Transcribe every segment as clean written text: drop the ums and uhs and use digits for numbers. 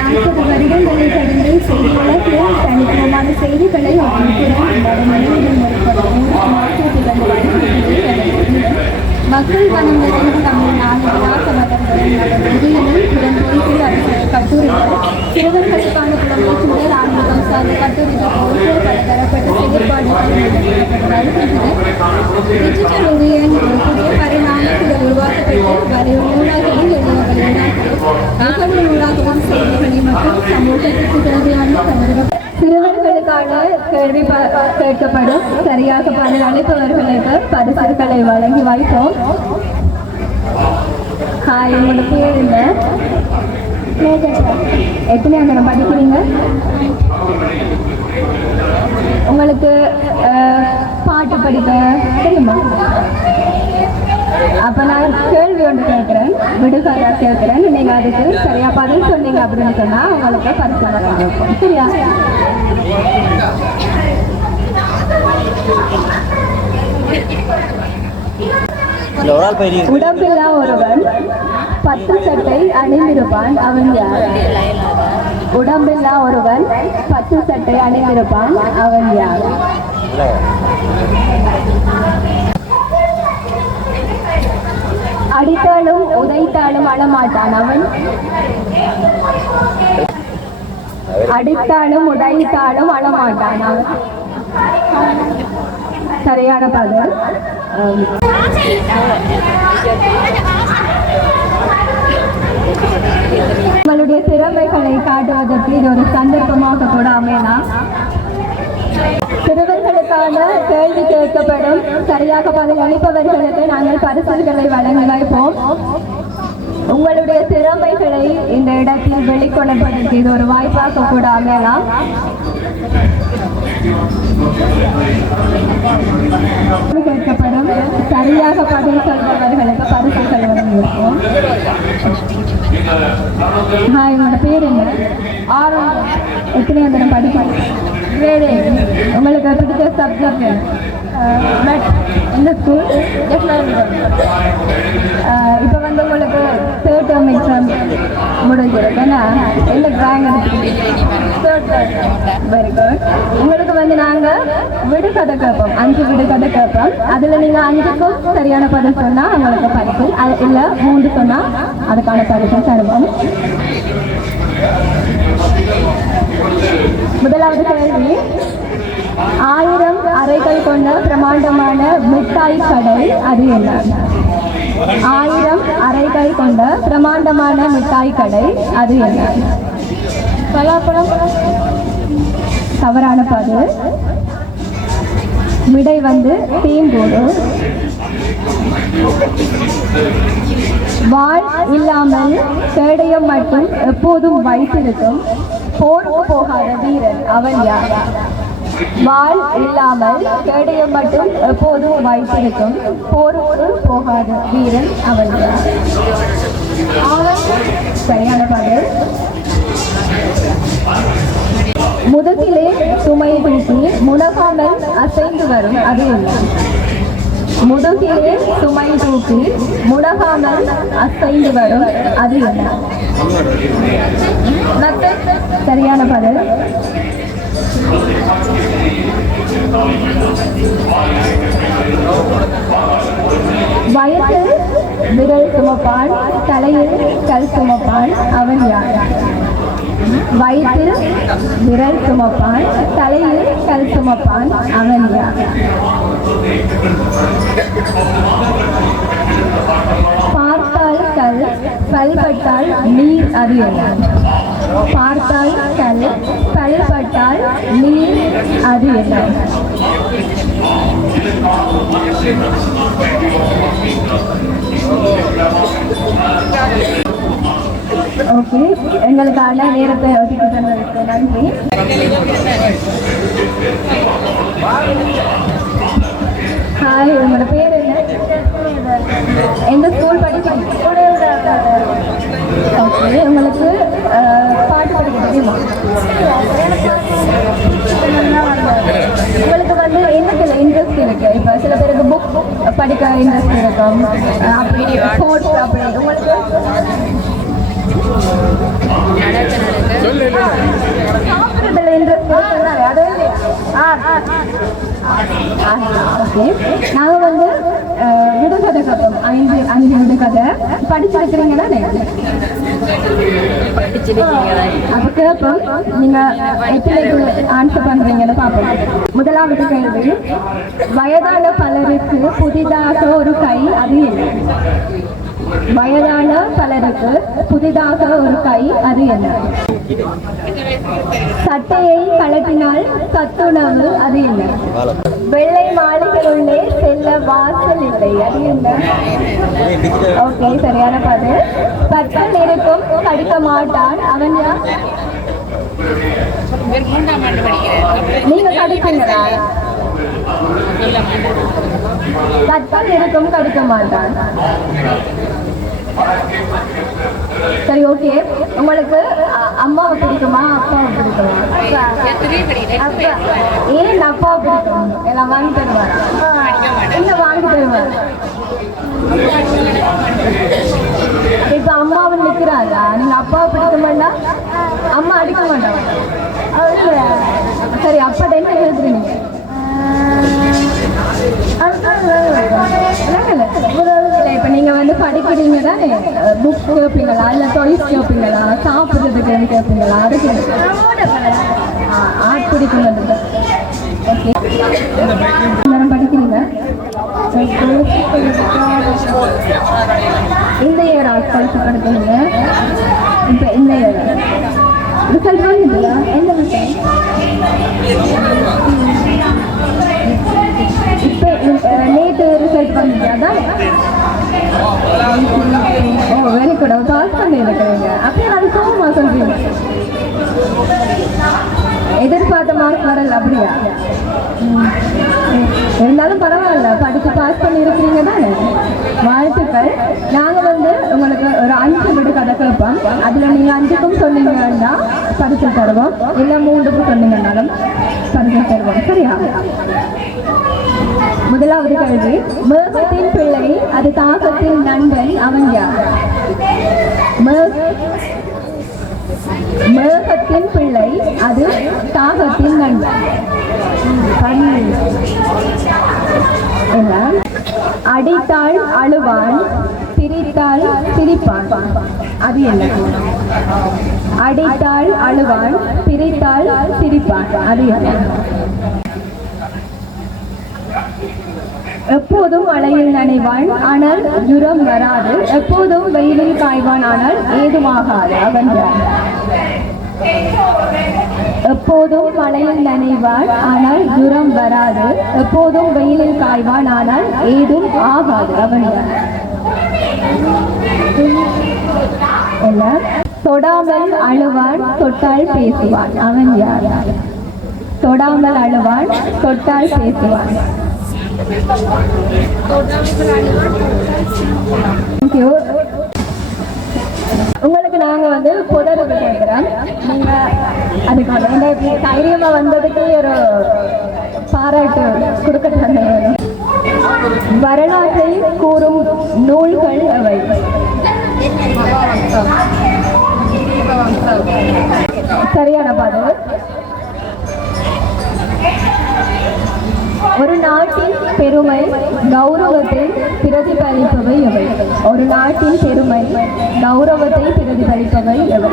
40 வருடங்களை கடந்து செய்தியாளர்கள் தனித்துவமான செய்திகளை மக்கள் மனங்களில் தமிழ் கட்டுரைகள் சிறுவர்களுக்கான குழந்தை சூழல் ஆன்மீகம் சார்ந்த கட்டுரைகள் போன்ற பலதரப்பட்ட செயற்பாடுகள் டிஜிட்டல் உதயன் புதிய பரிணாமத்தில் உருவாக்கப்பட்டு வரும் நூலாகவும் எழுதப்படும் நூலாகவும் செய்திகளை மற்றும் சமூகத்திற்கு தேவையான சிறுவர்களுக்கான கேள்வி கேட்கப்படும் சரியாக பதில் அளிப்பவர்களுக்கு பரிசுகளை வழங்கி வைப்போம். ஹாய், உங்களோட பேர் என்ன? எத்தனையாம் தரம் படிக்கிறீங்க? உங்களுக்கு பாட்டு படிக்க தெரியுமா? அப்ப நான் கேள்வி ஒன்று கேட்கிறேன், விடுகதை கேட்கிறேன். நீங்க அதுக்கு சரியா பதில் சொன்னீங்க அப்படின்னு சொன்னா உங்களுக்கு பரிசு வழங்குவோம். சரியா? உடம்பில்லா ஒருவன் 10 சட்டை அணிந்திருப்பான், அவன் யார்? உடம்பில்லா ஒருவன் 10 சட்டை அணிந்திருப்பான், அவன் யார்? அடித்தாலும் உதைத்தாலும் அழமாட்டான், அவன்? அடித்தாலும் உதைத்தாலும் அழமாட்டான், அவன்? சரியான பதில். உங்களுடைய திறமைகளை காட்டுவதற்கு இது ஒரு சந்தர்ப்பமாக கூட அமையலாம். சிறுவர்களுக்கான கேள்வி கேட்கப்படும் சரியாக பதில் அளிப்பவர்களுக்கு நாங்கள் பரிசுகளை வழங்க வைப்போம். உங்களுடைய திறமைகளை இந்த இடத்தில் வெளிக்கொணர்வதற்கு இது ஒரு வாய்ப்பாக கூட அமையலாம். கேட்கப்படும் சரியாக பதில் சொல்பவர்களுக்கு பரிசுகள் வழங்கியிருப்போம். ஹாய், உங்களோட பேர் என்ன? ஆறாம் எத்தனையாம் தரம் படிக்கிறீங்க? உங்களுக்கு பிடிச்ச சப்ஜெக்ட் இந்த ஸ்கூல்? இப்போ வந்து உங்களுக்கு தேர்ட் டேர்ம் எக்ஸாம் முடிஞ்சிருக்குன்னா எந்த ட்ராயிங் எடுத்துக்கிட்டீங்க? Very good. உங்களுக்கு வந்து நாங்கள் விடுகதை கேட்போம், 5 விடுகதை கேட்போம். அதில் நீங்கள் 5க்கும் சரியான பதில் சொன்னால் உங்களுக்கு பரிசு, அது இல்லை 3 சொன்னால் அதுக்கான பரிசு தருவோம். முதலாவது கேள்வி, 1000 அறைகள் கொண்ட பிரமாண்டமான மிட்டாய் கடை அது என்ன? 1000 அறைகள் கொண்ட பிரமாண்டமான மிட்டாய் கடை அது என்ன? பலாப்பழம். தவறான பதில். மிடை வந்து தீம்போடு. வாள் இல்லாமல் கேடயம் மட்டும் எப்போதும் வைத்திருக்கும் போருக்கு போகாத வீரன், அவன் யார்? வாள் இல்லாமல் கேடயம் மட்டும் எப்போதும் வைத்திருக்கும் போரோடு போகாத வீரன், அவன் யார்? சரியான பதில். முதுகிலே சுமை தூக்கி முடகாமல் அசைந்து வரும் அது என்ன? முதுகிலே சுமை தூக்கி முடகாமல் அசைந்து வரும் அது என்ன? சரியான பதில். வயதில் விரல் சுமப்பான், தலையில் கல் சுமப்பான், அவன் யார்? வயிற்றில் விரல் சுமப்பான், தலையில் கல் சுமப்பான், அவன் யார்? பார்த்தால் கல், பல்பட்டால் நீர் அது என்ன? பார்த்தால் கல், பல்பட்டால் நீர் அது என்ன? ஓகே, எங்களுக்கான நேரத்தை ஒதுக்கி தந்ததற்கு நன்றி. ஹாய், உங்களோட பேர் என்ன? எந்த ஸ்கூல் படிக்கிறீங்க? ஓகே, உங்களுக்கு பாட்டு படிக்க தெரியுமா? உங்களுக்கு வந்து என்னத்துல இன்ட்ரெஸ்ட் இருக்கு? இப்போ சில பேருக்கு புக் படிக்க இன்ட்ரெஸ்ட் இருக்கும், அப்படி ஸ்போர்ட்ஸ் அப்படி. உங்களுக்கு ஓகே, நாங்கள் வந்து விடுகதை கேட்போம். 5 விடுகதை படிச்சிருக்கிறீங்களா? அப்போ கேட்போம், நீங்கள் எத்தனைக்கு ஆன்சர் பண்ணுறீங்கன்னு பார்ப்போம். முதலாவது கேள்வி, வயதான பலருக்கு புதிதாக ஒரு கை, அது என்ன? வயதான பலருக்கு புதிதாக ஒரு கை, அது என்ன? சட்டையை கழட்டினால் சத்துணவு, அது என்ன? வெள்ளை மாளிகையுள்ளே செல்ல வாசல் இல்லை, அது என்ன? ஓகே, சரியான பதில். பற்கள் இருக்கும் கடிக்க மாட்டான், அவன் யார்? நீங்க கடிப்பீங்களா? பற்கள் இருக்கும் கடிக்க மாட்டான். சரி, ஓகே. உங்களுக்கு அம்மாவை பிடிக்குமா, அப்பாவை பிடிக்குமா? அப்பா. ஏன் அப்பாவை பிடிக்கும்? எல்லாம் வாங்கி தருவார்? என்ன வாங்கி தருவார்? இப்ப அம்மாவை நிக்கிறாங்க, நீங்க அப்பாவை பிடிக்க மாட்டா? அம்மா அடிக்க மாட்டாங்க. சரி, அப்பாட்ட என்ன எழுதுறீங்க? இப்ப நீங்க வந்து படிக்கிறீங்க தானே, புக் கேட்பீங்களா, இல்ல டாய்ஸ் கேட்பீங்களா, சாப்பிடுறதுக்கு கேட்பீங்களா? அதுக்கு ஆர்ட் பிடிக்கும். ஓகே, படிக்கிறீங்க. இந்த இயர் ஆர்ட் படிச்சு படிக்கிறீங்க. இப்ப இந்த இயர் ரிசல்ட் வந்துங்களா? எந்த ரிசல்ட்? இப்போ நேற்று ரிசல்ட் வந்துச்சா? ஓ, வெரி குட். பாஸ் பண்ணி இருக்கிறீங்க. அப்படியே அது சோகமா சொல்றீங்க. எதிர்பார்த்த மார்க் வரல, அப்படியா? இருந்தாலும் பரவாயில்ல, படிச்சு பாஸ் பண்ணி இருக்கிறீங்க தானே, வாழ்த்துக்கள். நாங்க வந்து உங்களுக்கு ஒரு 5 விடுகதை கேட்போம். அதுல நீங்க 5க்கும் சொன்னீங்கன்னா பரிசு தருவோம், இல்ல 3க்கும் சொன்னீங்கன்னாலும் பரிசு தருவோம். சரியா? முதலாவது கேள்வி, மேகத்தின் பிள்ளை அது தாகத்தின் நண்பன், அவன் யார்? மேகத்தின் பிள்ளை அது தாகத்தின் நண்பன். அடித்தால் அழுவான், பிரித்தால் சிரிப்பான், அது என்ன? அடித்தால் அழுவான், பிரித்தால் சிரிப்பான், அது என்ன? எப்போதும் மழையில் நனைவான், ஆனால் ஜுரம் வராது. எப்போதும் வெயிலில் காய்வான், ஆனால் ஏதுமாகாது, அவன் யார்? எப்போதும் மழையில் நனைவான், ஆனால் ஜுரம் வராது. எப்போதும் வெயிலில் காய்வான், ஆனால் ஏதும் ஆகாது, அவன் யார்? என்ன? தொடாமல் அழுவான், தொட்டால் பேசுவான், அவன் யார்? தொடாமல் அழுவான், தொட்டால் பேசுவான். உங்களுக்கு நாங்க வந்து புதருக்கு கேட்கிறோம். நீங்க அதுக்கு தைரியமா வந்ததுக்கு ஒரு பாராட்டு கொடுக்க. வரலாற்றை கூறும் நூல்கள் அவை. சரியான பதில். ஒரு நாட்டின் பெருமை கௌரவத்தை பிரதிபலிப்பவை எவை? ஒரு நாட்டின் பெருமை கௌரவத்தை பிரதிபலிப்பவை எவை?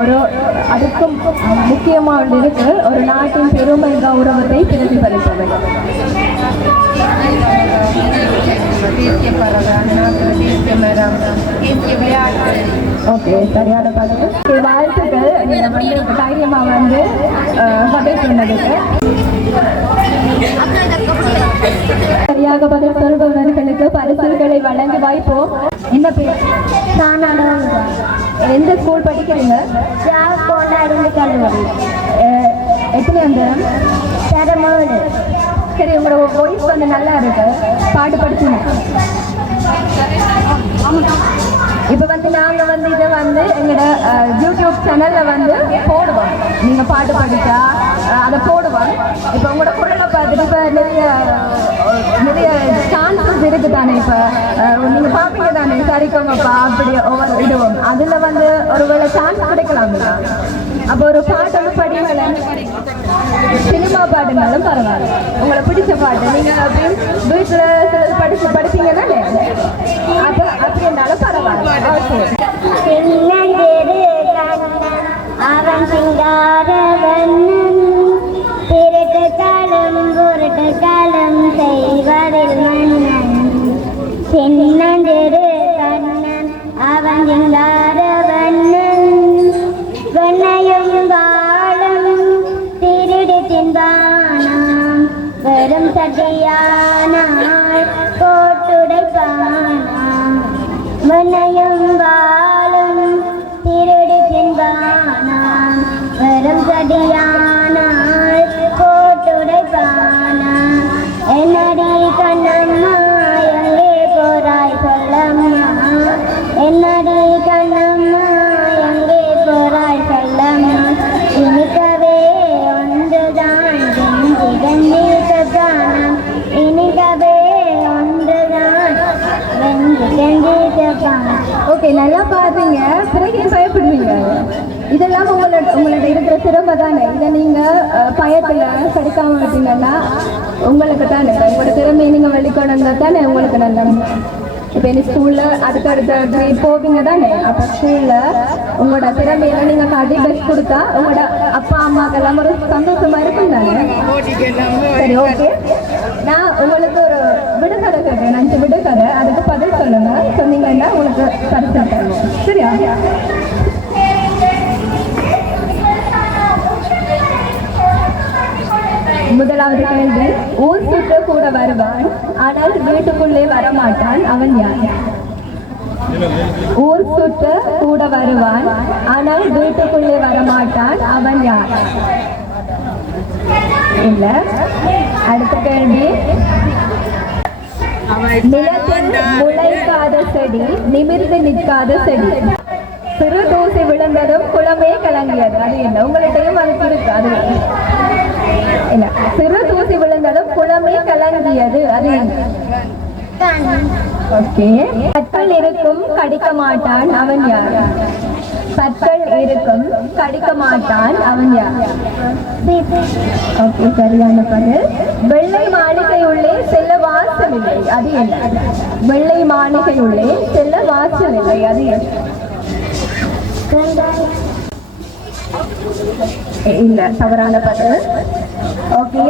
ஒரு அதுக்கும் முக்கியமாக இருக்கு. ஒரு நாட்டின் பெருமை கௌரவத்தை பிரதிபலிப்பவை. ஓகே, சரியான பதில். வாழ்த்துக்கள். நீங்க வந்து தைரியமா வந்து பதில் சொன்னதுக்கு. சரியாக பதில் சொல்பவர்களுக்கு பரிசுகளை வழங்கி வாய்ப்போம். என்ன பேர்? எந்த ஸ்கூல் படிக்கிறீங்க? எத்தனை அந்த தரமாடு? சரி, உங்களோட வாய்ஸ் வந்து நல்லா இருக்கு. பாட்டு படிச்சுங்க. இப்போ வந்து நாங்கள் வந்து இதை வந்து எங்களோட யூடியூப் சேனலில் வந்து போடுவோம். நீங்கள் பாட்டு படித்தா அதை போடுவோம். இப்போ உங்களோட குரலை பார்த்துட்டு இப்போ நிறைய சான்சஸ் இருக்கு. இருக்கு தானே. இப்போ நீங்க பாப்பீங்க தானே சரிகமப்பா அப்படி ஒவ்வொரு இதுவும் அதுல வந்து ஒருவேளை சான்ஸ் கிடைக்கலாம். அப்போ ஒரு பாட்டு வந்து படிங்கள சினிமா பாட்டுனாலும் பரவாயில்ல, உங்களை பிடிச்ச பாட்டு நீங்க அப்படி வீட்டுல படிப்பீங்க தானே, அப்போ அப்படி இருந்தாலும் பரவாயில்ல. ஓகே. அவன் சிங்காரவண்ணன் திருட்டு காலம் பொருட்டு காலம் செய்வதில் மன்னன் சின்னந்திரு கண்ணன் அவன் சிங்காரவண்ணன் வெண்ணையும் வாழும் திருடி தின்பானாம் வெறும் சட்டியானாய் போட்டுடைப்பானாம் வெண்ணையும் வாழும் திருடி தின்பானாம் வெறும் சட்டியானாய் போட்டுடைப்பானாம் என்னடி கண்ணம்மா எங்கே போராய் சொல்லம்மா என்னடி கண்ணம்மா எங்கே போராய் சொல்லம்மா இனிக்கவே ஒன்றுதான் கண்டிப்பானாம் இனிக்கவே ஒன்றுதான் கண்டிப்பானாம். ஓகே, நல்லா பாத்தீங்க. பிறகு பயப்படுவீங்க. இதெல்லாம் உங்களோட இருக்கிற திறமை தானே. இதை நீங்க பயத்துல படிக்காம விட்டீங்கன்னா உங்களுக்கு தானே உங்களோட திறமையை நீங்க வெளிக்கொண்டு தானே உங்களுக்கு நல்ல. இப்போ இந்த ஸ்கூல்ல அடுத்த கிரேட் போவீங்க தானே. அப்போ ஸ்கூல்ல உங்களோட திறமையில நீங்க காட்டி பெஸ்ட் கொடுத்தா உங்களோட அப்பா அம்மாக்கெல்லாம் ஒரு சந்தோஷமா இருக்கும் தானே. சரி, ஓகே. நான் உங்களுக்கு ஒரு விடுகதை கேட்கிறேன், 5 விடுகதை. அதுக்கு பதில் சொல்லுங்க. சொன்னீங்கன்னா உங்களுக்கு பரிசு தருவோம். சரியா? முதலாவது கேள்வி. ஊர் சுற்ற கூட வருவான் ஆனால் வீட்டுக்குள்ளே வரமாட்டான், அவன் யார்? ஊர் சுற்ற கூட வருவான் ஆனால் வீட்டுக்குள்ளே வரமாட்டான், அவன் யார்? இல்ல. அடுத்த கேள்வி. நிலத்தில் முளைக்காத செடி நிமிர்ந்து நிற்காத செடி. சிறு தூசி விழுந்ததும் குளமே கலங்கியது, அது என்ன? உங்கள்கிட்டயும் அதுக்கு இருக்கு. அது என்ன? சிறு தூசி விழுந்ததும் குளமே கலங்கியது, அது என்ன? ஓகே. பற்கள் இருக்கும் கடிக்க மாட்டான், அவன் யார்? பற்கள் இருக்கும் கடிக்க மாட்டான், அவன் யார்? ஓகே, சரியான பதில். வெள்ளை மாளிகை உள்ளே செல்ல வாசல் இல்லை, அது என்ன? வெள்ளை மாளிகை உள்ளே செல்ல வாசல் இல்லை, அது என்ன? இல்ல, தவறான பதில். ஓகே,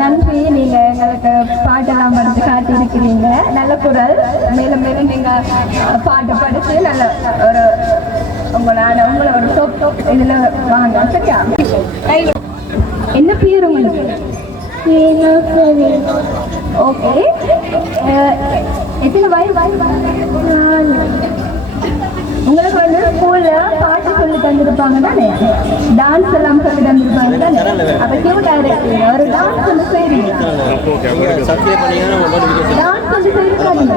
நன்றி. நீங்க எங்களுக்கு பாட்டெல்லாம் படித்து காட்டியிருக்கிறீங்க. நல்ல குரல். மேலும் மேலும் நீங்க பாட்டு படிச்சு நல்ல ஒரு உங்களை ஒரு டோப் இதுல வாங்க. சரியா? என்ன பேர் உங்களுக்கு? ஓகே. எத்தனை வயசு? உங்களுக்கு வந்து ஸ்கூல்ல பாட்டு சொல்லி தந்துருப்பாங்க தானே, டான்ஸ் எல்லாம் சொல்லி தந்துருப்பாங்க தானே. அப்ப கியூட்டா இருக்கு, ஒரு டான்ஸ் வந்து செய்றீங்க. டான்ஸ் வந்து செய்யறாங்க.